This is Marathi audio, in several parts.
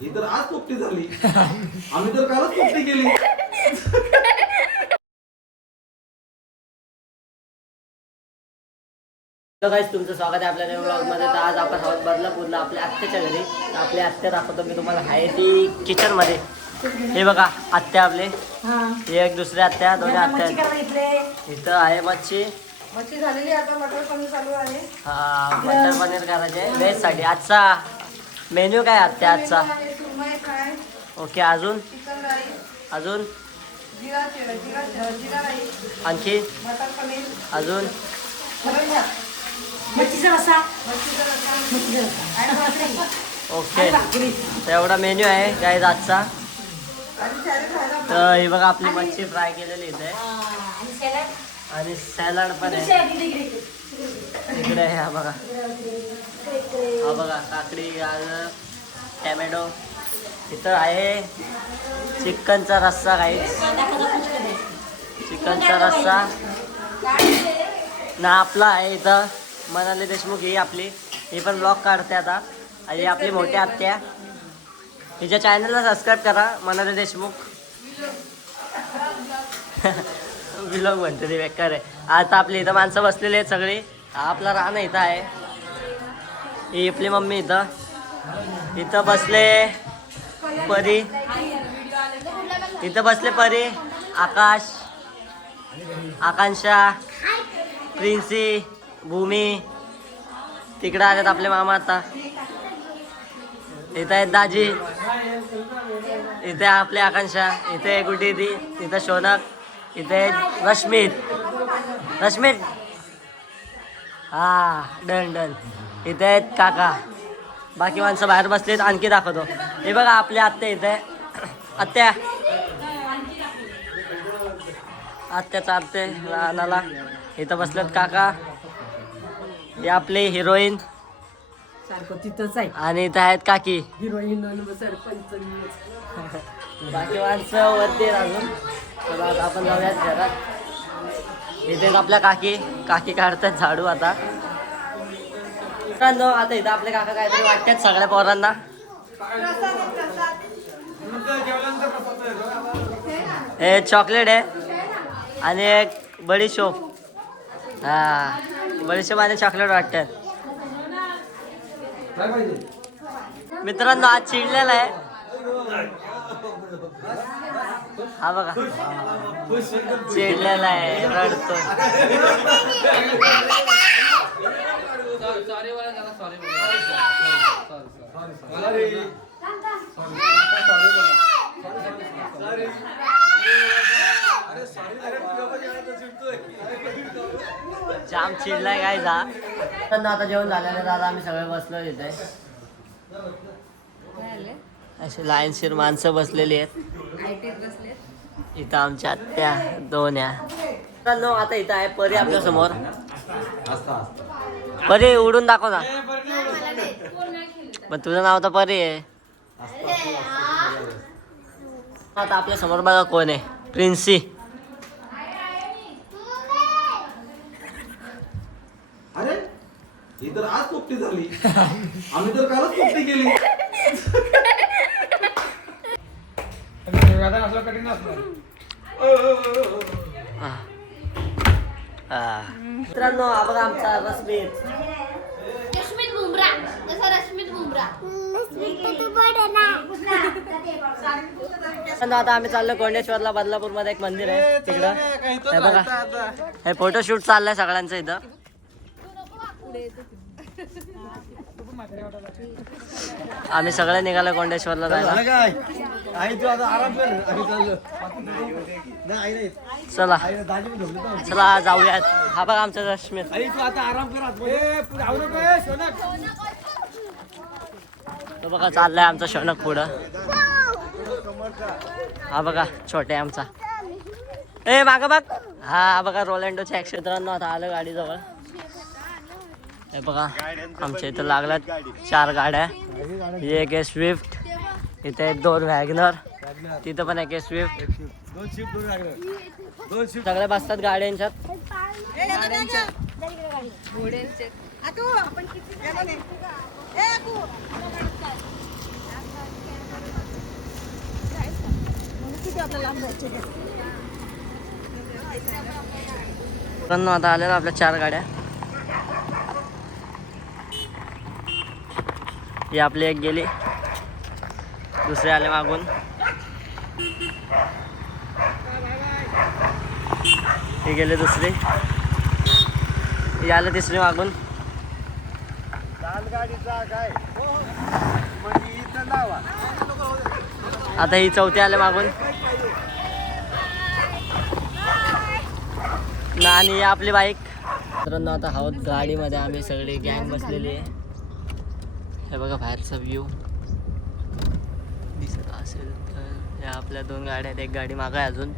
ही तर आज पोपटी झाली. आम्ही तर कालच पोपटी केली. तर गाईस तुमचं स्वागत आहे आपल्या नवीन व्लॉगमध्ये. तर आज आपण आहोत बदलापूरला आपल्या आत्याच्या घरी. आपल्या आत्या दाखवतो मी तुम्हाला. आहे ती किचनमध्ये. हे बघा आत्या आपले. हे एक दुसऱ्या आत्या, दोन्ही आत्या. इथं आहे मच्छी झालेली आता मटर पनीर चालू आहे. हा, मटर पनीर करायचे व्हेज साठी. आजचा मेन्यू काय आत्या आजचा? सुरमई फ्राय, ओके. अजून चिकन राईस, अजून जिरा राईस, आणखी मटर पनीर, अजून वरण भात, मच्छीचा रस्सा आणि भाकरी. ओके. तर एवढा मेन्यू आहे काय आजचा. आणि सॅलड खायला तर हे बघा आपली मच्छी फ्राय केलेली इथे. आणि सॅलड आणि सॅलड पण आहे इकडे. हा बघा, हा बघा काकडी, गाजर, टॅमॅटो. इथं आहे चिकनचा रस्सा. काही चिकनचा रस्सा ना आपला आहे इथं. मनाली देशमुख ही आपली, ही पण ब्लॉग काढते आता. आणि आपली मोठी आत्या. हिच्या चॅनलला सबस्क्राईब करा, मनाली देशमुख. व्लॉग म्हणते ते बेकार आहे. आता आपली इथं माणसं बसलेली आहेत सगळी. आपला राहणं इथं आहे. ही आपली मम्मी इथं. इथं बसले परी. इथं बसले परी, आकाश, आकांक्षा, प्रिन्सी, भूमी. तिकडं आलेत आपले मामा आता. इथं आहेत दाजी. इथे आपले आकांक्षा. इथे गुड्डी ती. इथं शौनक. इथे रश्मित. रश्मित हा डन डन. इथे आहेत काका. बाकी माणसं बाहेर बसलीत. आणखी दाखवतो. हे बघा आपल्या आत्या इथे. आत्या आत्या चालते लहानाला. इथं बसलेत काका. हे आपली हिरोईन. सारखं तिथंच आहे. आणि इथं आहेत काकी. हिरोईन सरपंच. बाकी माणसं वरती आहेत अजून. तर आता आपण जाऊयात घरात. इथे आपल्या काकी. काकी काढतात झाडू आता. मित्रांनो, आता इथं आपले काका काहीतरी वाटतात सगळ्या पोरांना. हे चॉकलेट आहे आणि एक बडीशोप. हा, बडीशोप आणि चॉकलेट वाटतात. मित्रांनो आज चिडलेला आहे. हा बघा चिडलेला आहे, रडतोय. जाम चिडलाय काय जा. आता जेवण झाल्याने दादा आम्ही सगळे बसलो इथे. अशी लाईनशीर माणसं बसलेली आहेत. इथं आमच्या आत्या दोन या. आता इथं आहे परी आपल्या समोर. परी उडून दाखव ना. पण तुझं नाव तर परी आहे. आता आपल्या समोर बघा कोण आहे. प्रिन्सी. अरे ही तर आज पोपटी झाली. आम्ही तर कालच पोपटी केली. मित्रांनो हा बघा आमचा रश्मित. रश्मित बुमरा. जसा रश्मित बुमरा. आता आम्ही चाललो कोंडेश्वरला. बदलापूर मध्ये एक मंदिर आहे तिकडं. हे बघा हे फोटोशूट चाललंय सगळ्यांचं इथं. आम्ही सगळे निघालो कोंडेश्वरला जायला. चला चला जाऊयात. हा बघा आमचा रश्मित. तो बघा चाललाय आमचा शौनक पुढं. हा बघा छोटे आमचा. ए माग बघ. हा बघा रोलँडोच्या क्षेत्रांना आता आलं गाडीजवळ. हे बघा आमच्या इथं लागल्यात 4 गाड्या. एक आहे स्विफ्ट. इथे आहेत 2 वॅगनर. तिथं पण एक आहे स्विफ्ट. सगळे बसतात गाड्यांच्यात. मित्रांनो आता आलेल्या आपल्या 4 गाड्या. ही आपली एक गेली, दुसरे आले मागून. ही गेले दुसरी, ही आले तिसरी मागून. आता ही चौथी आले मागून. आणि ही आपली बाईक. मित्रांनो आता आहोत गाडीमध्ये आम्ही सगळी गँग बसलेली आहे. हे बघा बाहेरचा व्ह्यू दिसत असेल तर. या आपल्या 2 गाड्या आहेत, एक गाडी मागं आहे अजून.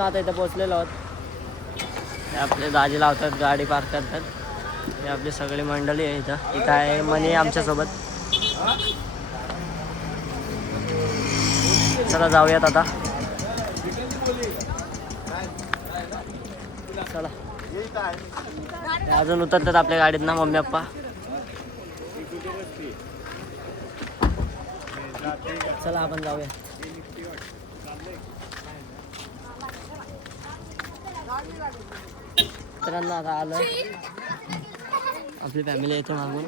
आता इथं पोचलेलो आहोत. हे आपले दाजी लावतात, गाडी पार्क करतात. हे आपली सगळी मंडळी आहे इथं. इथं आहे मनी आमच्यासोबत. चला जाऊयात आता. चला हे अजून उतरतात आपल्या गाडीत ना मम्मी पप्पा. चला आपण जाऊया. मित्रांनो आता आलं आपली फॅमिली येतो मागून.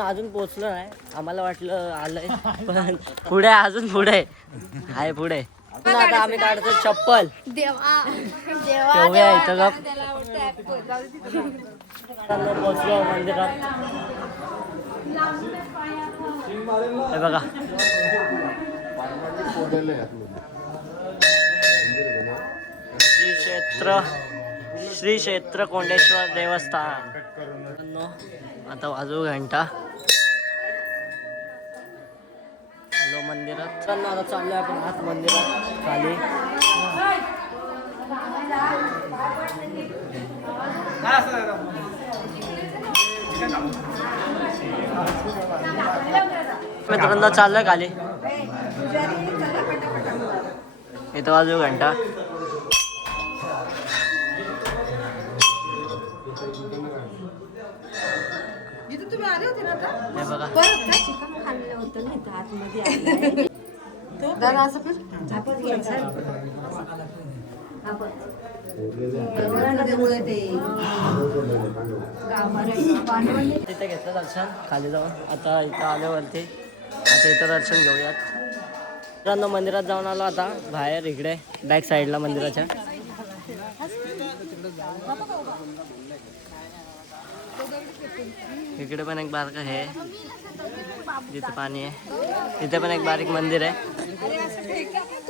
अजून पोचलो नाही, आम्हाला वाटलं आलंय पण पुढे अजून पुढे आहे पुढे. आता आम्ही काढतो चप्पल. देवा ठेवूया इथं गप. पोचलो मंदिरात. हे बघा श्री क्षेत्र कोंडेश्वर देवस्थान. आता वाजू घंटा. हॅलो मंदिरात. चल ना आता चाललोय आपण आत मंदिरात खाली. मित्रांनो चाललोय खाली. इथं वाजू घंटा. तुम्ही आले होते ना आता? हे बघा खाल्लं होतं नाही तर आतमध्ये दादा असं कर. झापत घ्यायचं. तिथे घेतलं दर्शन खाली जाऊन. आता इथं आल्यावरती आता इथं दर्शन घेऊयात. मित्रांनो मंदिरात जाऊन आलो आता बाहेर इकडे बॅक साईडला मंदिराच्या. इकडे पण एक बारक आहे जिथे पाणी आहे. तिथे पण एक बारीक मंदिर आहे.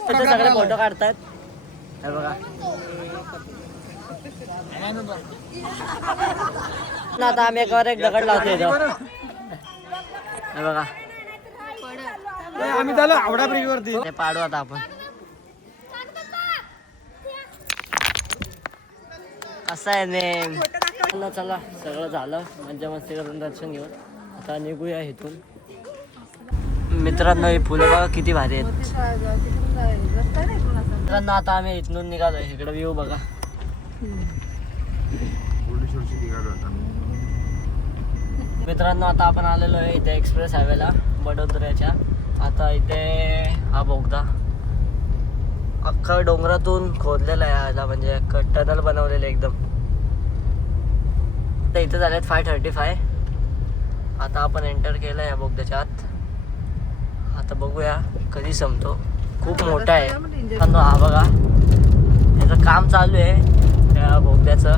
तिथे सगळे फोटो काढतात. हे बघा आता आम्ही एकावर एक दगड लावतो इथं. हे बघा आम्ही झालं आवडा ब्रिजवरती. ते पाडू आता आपण. असं आहे नेम. चला सगळं झालं, मज्जा मस्ती करून दर्शन घेऊन आता निघूया इथून. मित्रांनो ही फुलं बघा किती भारी आहेत. मित्रांनो आता आम्ही इथून निघालो. इकडे व्ह्यू बघा. मित्रांनो आता आपण आलेलो आहे इथे एक्सप्रेस हायवेला वडोदऱ्याच्या. आता इथे हा बोगदा अख्खा डोंगरातून खोदलेला आहे याला, म्हणजे टनल बनवलेलं एकदम. तर इथं झालेत 5:35. आता आपण एंटर केलं या बोगद्याच्या आत. आता बघूया कधी संपतो. खूप मोठा आहे. हा बघा याचं काम चालू आहे त्या बोगद्याचं.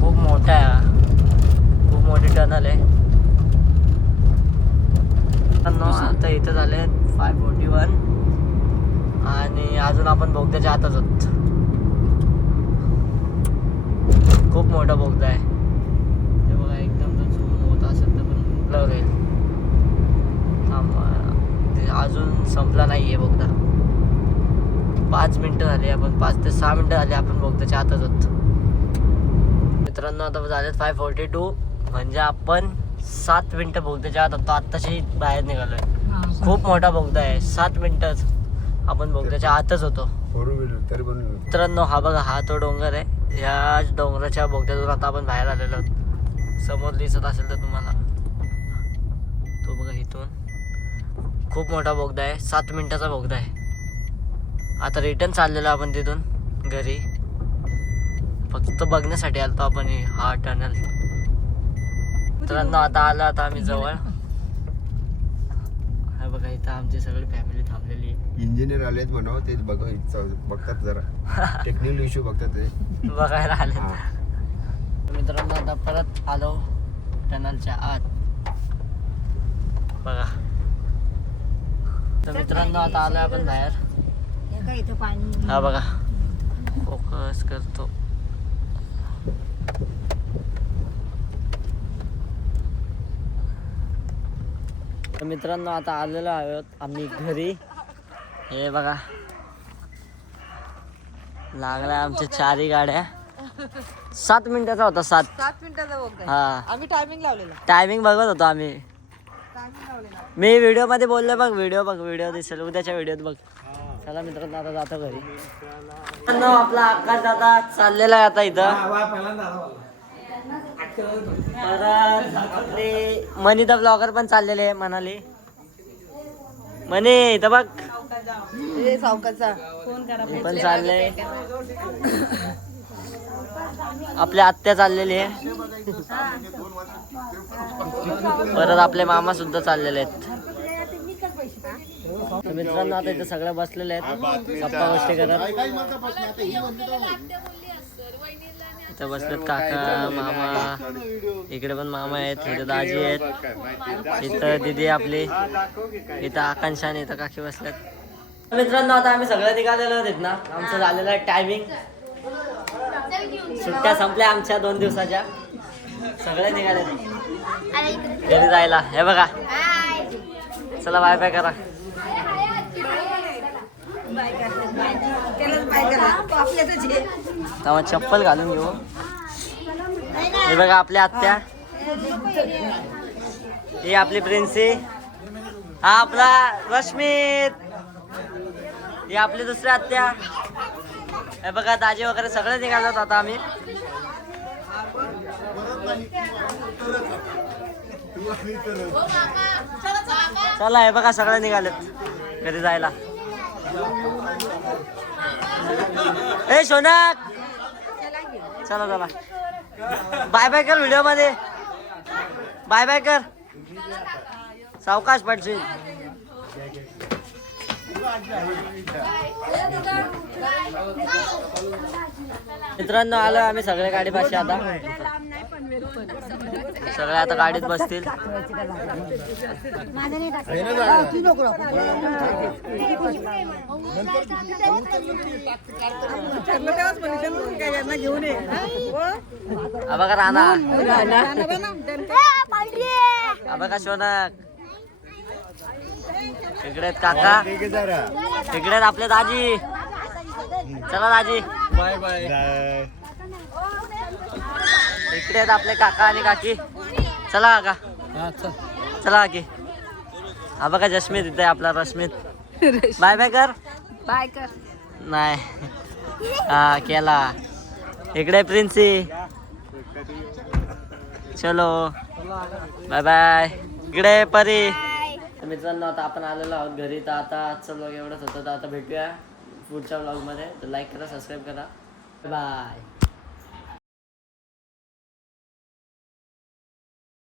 खूप मोठा आहे, खूप मोठी टनल आहे. आता इथं झाले 5:41 आणि अजून आपण बोगद्याच्या आतच आहोत. खूप मोठा बोगदा आहे. ते बघा एकदम जर झूम होत असेल तर पण ब्लर होईल. अजून संपला नाही आहे बोगदा. 5 मिनटं झाली, आपण 5 ते 6 मिनटं झाली आपण बोगद्याच्या आतच आहोत. मित्रांनो आता झालेत 5:42 म्हणजे आपण 7 मिनटं बोगद्याच्या आत होतो. आत्ताशी बाहेर निघालोय. खूप मोठा बोगदा आहे. 7 मिनटंच आपण बोगद्याच्या आतच होतो. फोर व्हीलर तरी पण मित्रांनो हा बघा हा तो डोंगर आहे. या डोंगराच्या बोगद्यातून आता आपण बाहेर आलेलो आहोत. समोर दिसत असेल तर तुम्हाला तो बघा इथून खूप मोठा बोगदा आहे. 7 मिनिटाचा बोगदा आहे. आता रिटर्न चाललेलो आपण तिथून घरी. फक्त बघण्यासाठी आलतो आपण हा टनल. मित्रांनो आता आलो आता आम्ही जवळ. हा बघा इथं आमची सगळी फॅमिली थांबलेली आहे. इंजिनियर आलेत म्हणावं ते बघतात जरा टेक्निकल इश्यू बघतात ते बघायला आले. हा. मित्रांनो आता परत आलो टनलच्या आत. बघा तर मित्रांनो आता आलोय आपण बाहेर. इथं पाणी हा बघा फोकस करतो. तर मित्रांनो आता आलेलो आहोत आम्ही घरी. हे बघा लागल्या आमच्या 4ही गाड्या. 7 मिनिटाचा होता. 7 मिनिटाचा बोगदा हा आम्ही टायमिंग लावलेला. टायमिंग बघत होतो आम्ही. मी व्हिडिओ मध्ये बोललो बघ. व्हिडिओ दिसेल उद्याच्या व्हिडिओत बघ. चला मित्रांनो आता जातो घरी. मित्रांनो आपला आकाश दादा चाललेला आहे आता इथं. परत आपले मनी द ब्लॉगर पण चाललेले आहे. म्हणाले मनी इथं बघ सावकाचा फोन करा. हे पण चाललंय. आपल्या आत्या चाललेली आहे. परत आपले मामा सुद्धा चाललेले आहेत. तर मित्रांनो आता इथे सगळे बसलेले आहेत गप्पा गोष्टी करत. इथं बसलेत काका मामा. इकडे पण मामा आहेत. इथं दाजी आहेत. इथं दिदी आपली. इथं आकांक्षा आणि इथं काकी बसल्यात. मित्रांनो आता आम्ही सगळं निघालेलो आहेत ना. आमचं झालेलं आहे टायमिंग. सुट्ट्या संपल्या आमच्या 2 दिवसाच्या. सगळे निघाले घरी जायला. हे बघा चला बाय बाय करा. तेव्हा चप्पल घालून घेऊ. हे बघा आपल्या आत्या. ही आपली प्रिन्सी. हा आपला रश्मित. ही आपली दुसरी आत्या. हे बघा दाजी वगैरे सगळे निघालो आता आम्ही. चला हे बघा सगळे निघालेत घरी जायला. ए शोनाक चला चला बाय बाय कर व्हिडिओ मध्ये. बाय बाय कर. सावकाश पडशील. मित्रांनो आलो आम्ही सगळे गाडी पाशी आता. सगळे आता गाडीत बसतील. बघा राणा. बघा शोनक. इकडे आहेत काका. इकडे आहेत आपले दाजी. चला दाजी बाय बाय. इकडे आहेत आपले काका आणि काकी. चला काका. चला काकी. हा बघा जस्मित इथे आपला रश्मित. बाय बाय कर. बाय कर. नाही हा केला. इकडे प्रिन्सी. चलो बाय बाय. इकडे परी. तर मित्रांनो आता आपण आलेलो आहोत घरी. तर आता आजचा ब्लॉग एवढंच होतं. तर आता भेटूया पुढच्या ब्लॉगमध्ये. तर लाईक करा सबस्क्राईब करा. बाय.